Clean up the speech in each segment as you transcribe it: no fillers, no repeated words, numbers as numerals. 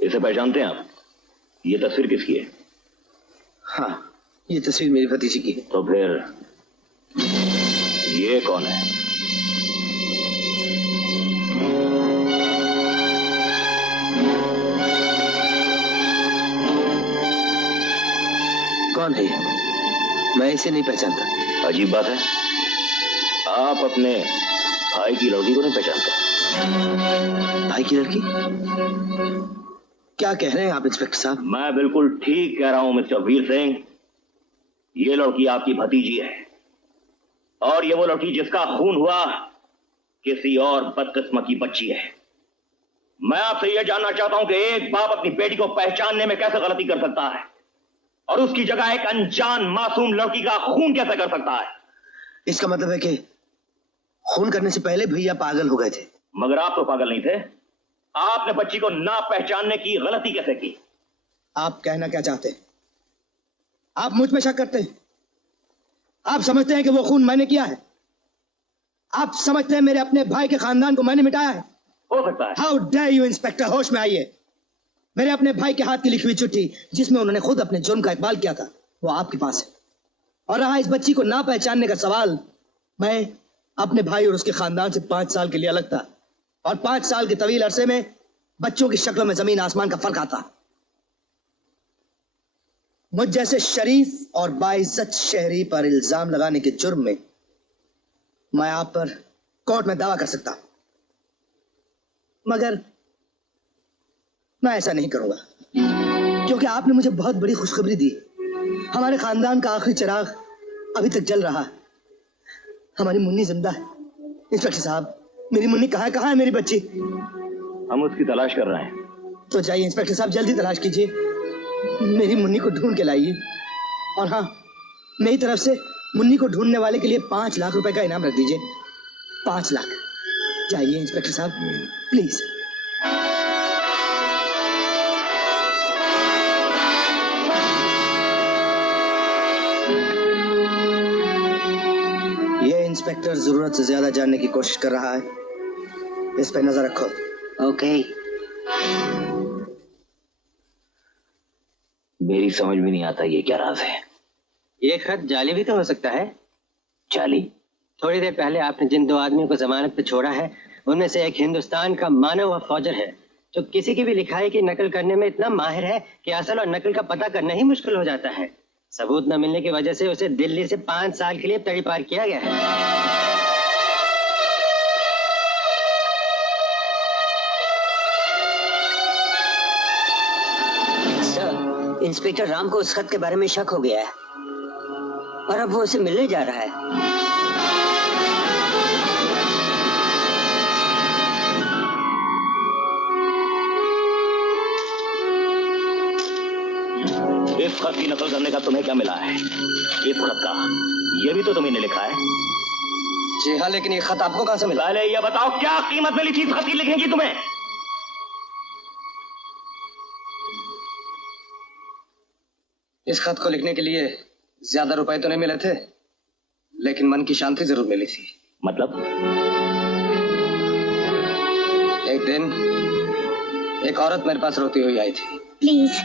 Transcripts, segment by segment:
इसे पहचानते हैं आप? ये तस्वीर किसकी है? हाँ, ये तस्वीर मेरी भतीजी की है। तो फिर ये कौन है? कौन है ये? मैं इसे नहीं पहचानता। अजीब बात है, आप अपने भाई की लड़की को नहीं पहचानते? भाई की लड़की? क्या कह रहे हैं आप इंस्पेक्टर साहब? मैं बिल्कुल ठीक कह रहा हूं मिस्टर वीर सिंह। ये लड़की आपकी भतीजी है, और ये वो लड़की जिसका खून हुआ किसी और बदकिस्मत की बच्ची है। मैं आपसे यह जानना चाहता हूं कि एक बाप अपनी बेटी को पहचानने में कैसे गलती कर सकता है, और उसकी जगह एक अनजान मासूम लड़की का खून कैसे कर सकता है? इसका मतलब है कि खून करने से पहले भैया पागल हो गए थे। मगर आप तो पागल नहीं थे। आपने बच्ची को ना पहचानने की गलती कैसे की? आप कहना क्या चाहते हैं? आप मुझ पे शक करते हैं? आप समझते हैं कि वो खून मैंने किया है? आप समझते हैं मेरे अपने भाई के खानदान को मैंने मिटाया है? हो सकता है। हाउ डेयर यू इंस्पेक्टर, होश में आइए। मेरे अपने भाई के हाथ की लिखी हुई चिट्ठी, जिसमें उन्होंने खुद अपने जुर्म का इकबाल किया था, वो आपके पास है। और रहा इस बच्ची को ना पहचानने का सवाल, मैं अपने भाई और उसके खानदान से 5 साल के लिए अलग था, और 5 साल के तवील अरसे में बच्चों की शक्लों में जमीन आसमान का फर्क आता। मुझ जैसे शरीफ और बाइज्जत शहरी पर इल्जाम लगाने के जुर्म में मैं आप पर कोर्ट में दावा कर सकता हूं, मगर मैं ऐसा नहीं करूंगा, क्योंकि आपने मुझे बहुत बड़ी खुशखबरी दी। हमारे खानदान का आखिरी चिराग अभी तक जल रहा है। हमारी मुन्नी जिंदा है। इंस्पेक्टर साहब, मेरी मुन्नी कहाँ है मेरी बच्ची? हम उसकी तलाश कर रहे हैं। तो जाइए इंस्पेक्टर साहब, जल्दी तलाश कीजिए, मेरी मुन्नी को ढूंढ के लाइए। और हाँ, मेरी तरफ से मुन्नी को ढूंढने वाले के लिए 5 लाख रुपए का इनाम रख दीजिए। 5 लाख। जाइए इंस्पेक्टर साहब, प्लीज। ये इंस्पेक्टर जरूरत से ज्यादा जानने की कोशिश कर रहा है, इस पे नजर रखो। ओके। मेरी समझ में नहीं आता ये क्या राज है। ये खत जाली भी तो हो सकता है। जाली? थोड़ी देर पहले आपने जिन 2 आदमियों को जमानत पे छोड़ा है, उनमें से एक हिंदुस्तान का माना हुआ फौजर है, जो किसी की भी लिखाई की नकल करने में इतना माहिर है कि असल और नकल का पता करना ही मुश्किल हो जाता है। सबूत न मिलने की वजह से उसे दिल्ली से 5 साल के लिए तड़ीपार किया गया है। इंस्पेक्टर राम को उस खत के बारे में शक हो गया है, और अब वो उसे मिलने जा रहा है। इस खत की नकल करने का तुम्हें क्या मिला है? इस खत का ये भी तो तुमने लिखा है। जी हाँ, लेकिन ये खत आपको कहां से मिला? पहले ये बताओ, क्या कीमत मिली थी इस खत की लिखने की तुम्हें? इस खत को लिखने के लिए ज्यादा रुपए तो नहीं मिले थे, लेकिन मन की शांति जरूर मिली थी। मतलब? एक दिन एक औरत मेरे पास रोती हुई आई थी। प्लीज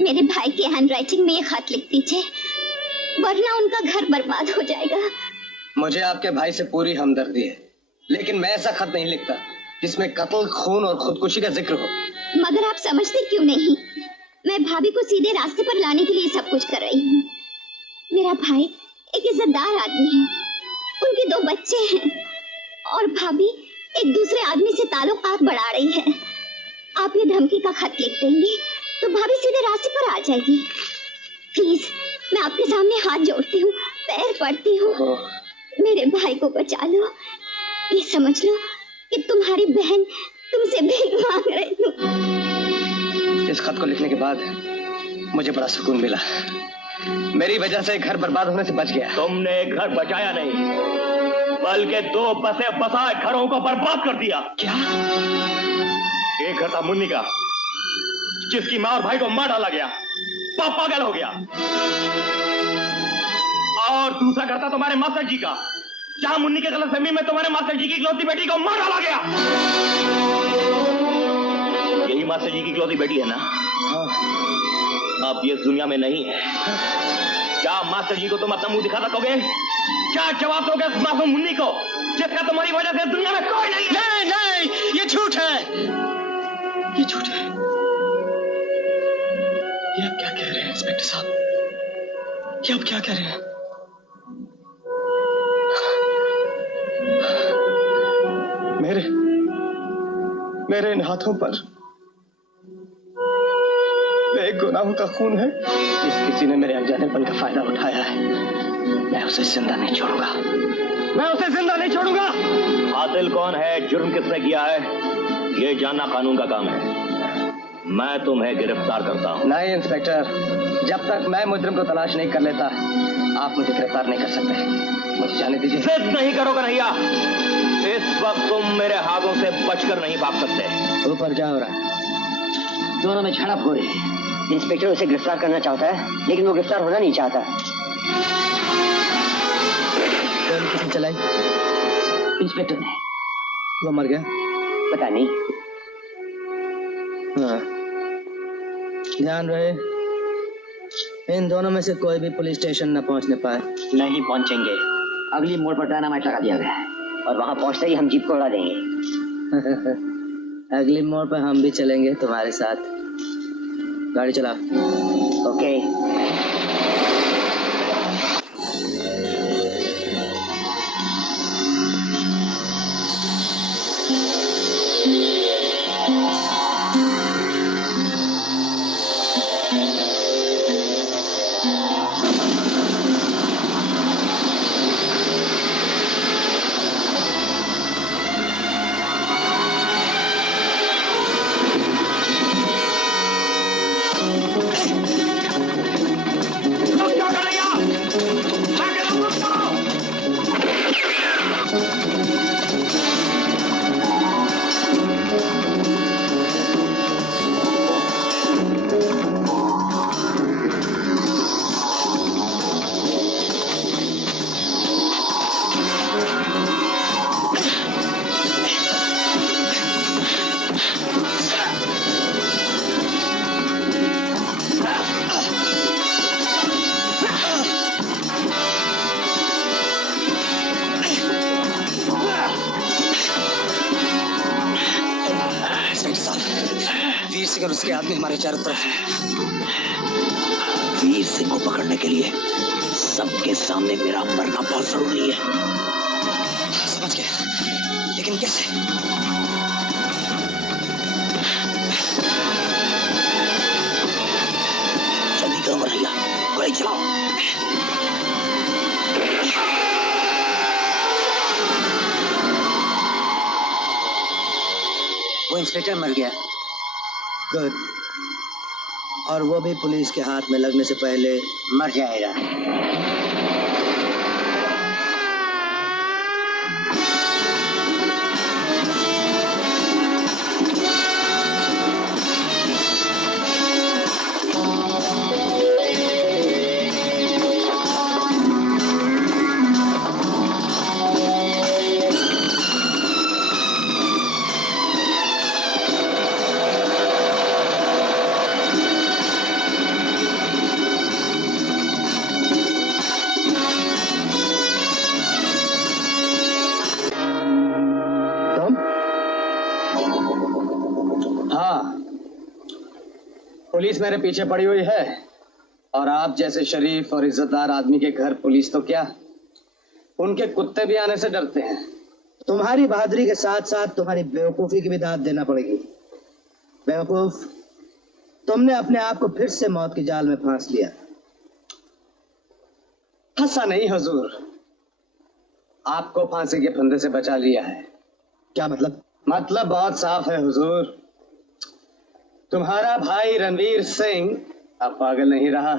मेरे भाई की हैंडराइटिंग में ये खत लिख दीजिए, वरना उनका घर बर्बाद हो जाएगा। मुझे आपके भाई से पूरी हमदर्दी है, लेकिन मैं ऐसा खत नहीं लिखता जिसमें कत्ल, खून और खुदकुशी का जिक्र हो। मगर आप समझते क्यों नहीं? मैं भाभी को सीधे रास्ते पर लाने के लिए सब कुछ कर रही हूँ। मेरा भाई एक इज्जतदार आदमी है, उनके 2 बच्चे हैं, और भाभी एक दूसरे आदमी से ताल्लुकात बढ़ा रही है। आप ये धमकी का खत लिख देंगे तो भाभी सीधे रास्ते पर आ जाएगी। प्लीज, मैं आपके सामने हाथ जोड़ती हूँ, पैर पड़ती हूँ, मेरे भाई को बचा लो। ये समझ लो कि तुम्हारी बहन तुमसे भीख मांग रही हूँ। इस खत को लिखने के बाद मुझे बड़ा सुकून मिला। मेरी वजह से घर बर्बाद होने से बच गया। तुमने घर बचाया नहीं, बल्कि 2 बसे बसाए घरों को बर्बाद कर दिया। क्या? एक घर था मुन्नी का, जिसकी मां और भाई को मार डाला गया, पागल हो गया। और दूसरा घर था तुम्हारे मास्टर जी का, जहां मुन्नी के गलतफहमी में तुम्हारे मास्टर जी की इकलौती बेटी को मार डाला गया। यही मास्टर जी की इकलौती बेटी है ना? अब ये इस दुनिया में नहीं है। क्या मास्टर जी को तुम अपना मुंह दिखा सकोगे? क्या जवाब दोगे उस मासूम मुन्नी को जिसका तुम्हारी वजह से दुनिया में कोई नहीं है? नहीं नहीं, ये झूठ है, ये झूठ है। ये आप क्या कह रहे हैं इंस्पेक्टर साहब? ये आप क्या कह रहे हैं? मेरे इन हाथों पर बेगुनाहों का खून है। जिस किसी ने मेरे अनजानेपन का फायदा उठाया है, मैं उसे जिंदा नहीं छोड़ूंगा, मैं उसे जिंदा नहीं छोड़ूंगा। कातिल कौन है, जुर्म किसने किया है, ये जानना कानून का काम है। मैं तुम्हें गिरफ्तार करता हूँ। नहीं इंस्पेक्टर, जब तक मैं मुजरिम को तलाश नहीं कर लेता, आप मुझे गिरफ्तार नहीं कर सकते। मुझे जाने दीजिए। जिद नहीं करो कन्हैया, इस वक्त तुम मेरे हाथों से बचकर नहीं भाग सकते। ऊपर क्या हो रहा है? दोनों में झड़प हो रही है। इंस्पेक्टर उसे गिरफ्तार करना चाहता है, लेकिन वो गिरफ्तार होना नहीं चाहता। गोली किसने चलाई? इंस्पेक्टर ने। वो मर गया? पता नहीं। हाँ, ध्यान रहे इन दोनों में से कोई भी पुलिस स्टेशन न पहुंचने पाए। नहीं पहुंचेंगे। अगली मोड़ पर डायनामाइट लगा दिया गया है और वहां पहुंचते ही हम जीप को उड़ा देंगे। अगली मोड़ पर हम भी चलेंगे तुम्हारे साथ। गाड़ी चला। ओके। और उसके आदमी हमारे चारों तरफ हैं। वीर सिंह को पकड़ने के लिए सबके सामने मेरा मरना बहुत जरूरी है। समझ गए, लेकिन कैसे? जल्दी करो कन्हैया, गोली चलाओ। वो इंस्पेक्टर मर गया। गुड। और वो भी पुलिस के हाथ में लगने से पहले मर जाएगा। पुलिस मेरे पीछे पड़ी हुई है और आप जैसे शरीफ और इज्जतदार आदमी के घर पुलिस तो क्या, उनके कुत्ते भी आने से डरते हैं। तुम्हारी बहादुरी के साथ साथ तुम्हारी बेवकूफी की भी दाद देना पड़ेगी। बेवकूफ, तुमने अपने आप को फिर से मौत की जाल में फांस लिया। फंसा नहीं हुजूर, आपको फांसी के फंदे से बचा लिया है। क्या मतलब? मतलब बहुत साफ है हुजूर। तुम्हारा भाई रणवीर सिंह अब पागल नहीं रहा,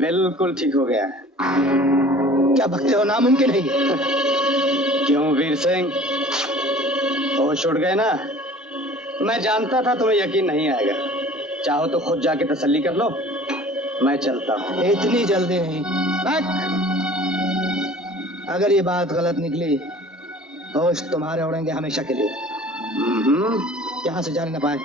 बिल्कुल ठीक हो गया है। क्या बकते हो? नामुमकिन है ये। क्यों वीर सिंह, होश उड़ गए ना? मैं जानता था तुम्हें यकीन नहीं आएगा। चाहो तो खुद जाके तसल्ली कर लो, मैं चलता हूँ। इतनी जल्दी नहीं। अगर ये बात गलत निकली, होश तुम्हारे उड़ेंगे हमेशा के लिए। यहाँ से जाने न पाए।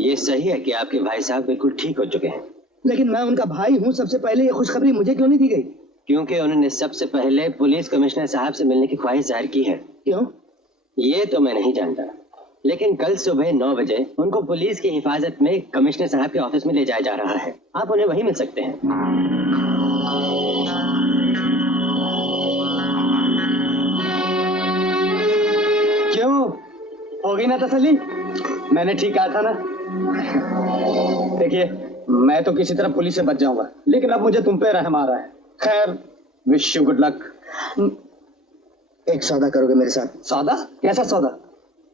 ये सही है कि आपके भाई साहब बिल्कुल ठीक हो चुके हैं। लेकिन मैं उनका भाई हूँ, सबसे पहले ये खुशखबरी मुझे क्यों नहीं दी गई? क्योंकि उन्होंने सबसे पहले पुलिस कमिश्नर साहब से मिलने की ख्वाहिश जाहिर की है। क्यों? ये तो मैं नहीं जानता, लेकिन कल सुबह 9 बजे उनको पुलिस की हिफाजत में कमिश्नर साहब के ऑफिस में ले जाया जा रहा है। आप उन्हें वहीं मिल सकते हैं। क्यों, हो गई ना तसल्ली? मैंने ठीक कहा था ना। देखिए, मैं तो किसी तरह पुलिस से बच जाऊंगा, लेकिन अब मुझे तुम पे रहम आ रहा है। खैर, विश यू गुड लक। एक सौदा करोगे मेरे साथ? सौदा? कैसा सौदा?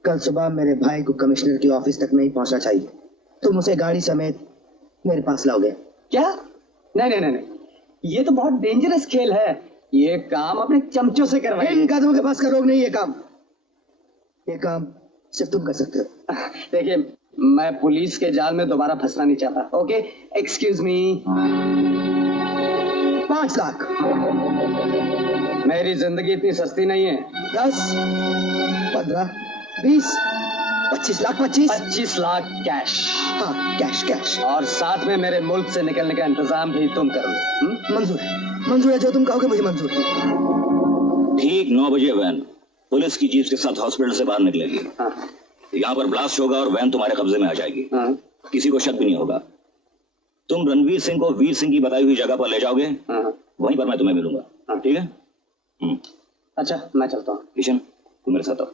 कल सुबह मेरे भाई को कमिश्नर की ऑफिस तक नहीं पहुंचना चाहिए। तुम उसे गाड़ी समेत मेरे पास लाओगे। क्या? नहीं नहीं नहीं, ये तो बहुत डेंजरस खेल है। ये काम अपने चमचों से करवाइए। इन कदमों के पास का रोग नहीं ये काम। ये काम सिर्फ तुम कर सकते हो। देखिए, मैं पुलिस के जाल में दोबारा फंसना नहीं चाहता। Okay, excuse me. 5 लाख। मेरी जिंदगी इतनी सस्ती नहीं है। 10, 15, 20, 25 लाख। 25 लाख कैश। हाँ, कैश कैश। और साथ में मेरे मुल्क से निकलने का इंतजाम भी तुम करोगे। मंजूर है, मंजूर है। जो तुम कहोगे मुझे मंजूर है। ठीक 9 बजे वैन पुलिस की जीप के साथ हॉस्पिटल से बाहर निकलेगी। हाँ। यहाँ पर ब्लास्ट होगा और वैन तुम्हारे कब्जे में आ जाएगी। हाँ। किसी को शक भी नहीं होगा। तुम रणवीर सिंह को वीर सिंह की बताई हुई जगह पर ले जाओगे। हाँ। वहीं पर मैं तुम्हें मिलूंगा। ठीक है? अच्छा, मैं चलता हूँ। किशन, तुम मेरे साथ आओ।